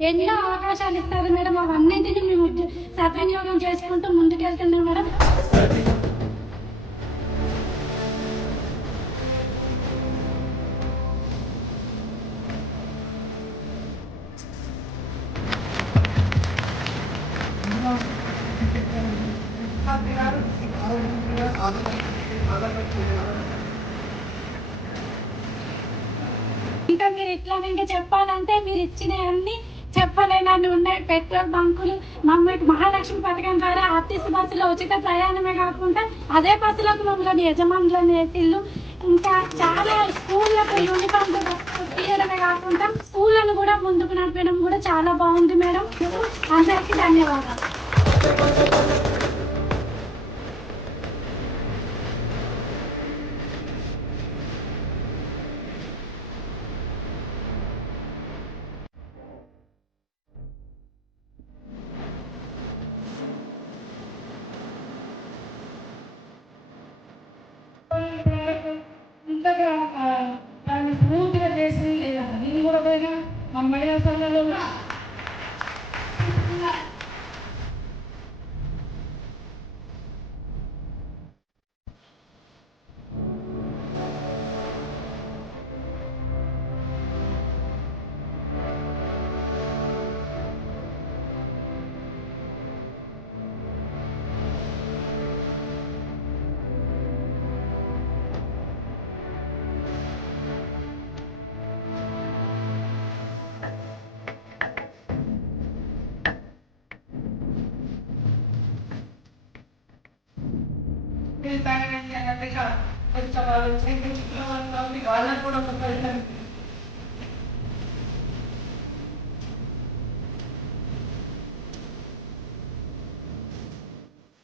ఎన్నో అవకాశాలు ఇస్తారు మేడం. అవన్నింటినీ మేము సద్వినియోగం చేసుకుంటూ ముందుకెళ్తున్నాం మేడం. ఇంకా మీరు ఇట్లాంటి చెప్పాలంటే మీరు ఇచ్చినవన్నీ చెప్పలేనన్ని ఉన్నాయి. పెట్రోల్ బంకులు, మహాలక్ష్మి పథకం ద్వారా ఆర్టీసీ బస్సులో ఉచిత ప్రయాణమే కాకుండా అదే బస్సులకు మమ్మల్ని యజమానులను వేసిళ్ళు. ఇంకా చాలా స్కూళ్ళకు యూనిఫామ్ తీయడమే కాకుండా స్కూళ్ళను కూడా ముందుకు నడపడం కూడా చాలా బాగుంది మేడం. అందరికీ ధన్యవాదాలు. ఇంతగా దాన్ని స్మూత్గా చేసి నేను కూడా పోయినా మా మహిళా సంఘంలో వాళ్ళకు కూడా